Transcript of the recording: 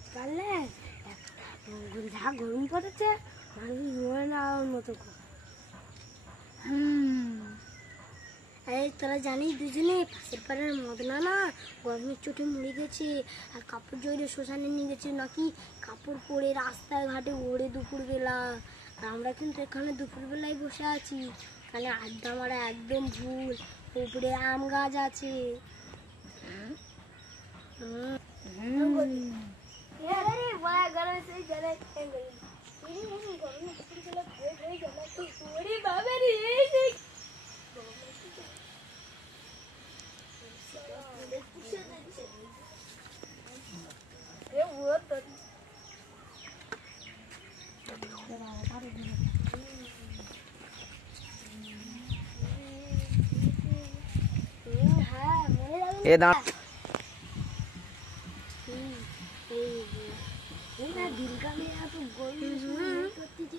আজকালে যা গরম পড়েছে মানুষ মরে নেওয়ার মতো। এই তোরা জানিস দুজনে পাশের পাড়ার মদনা না গরমের চোটে মরে গেছে, আর কাপড় জড়িয়ে শ্মশানে নিয়ে গেছে নাকি। কাপড় পরে রাস্তায় ঘাটে ওড়ে দুপুরবেলা, আর আমরা কিন্তু এখানে দুপুরবেলায় বসে আছি। এখানে আড্ডা মারা একদম ভুল। উপরে আম গাছ আছে। এ দাঁড় দিলকা মেয়ে এত গরম করতেছে।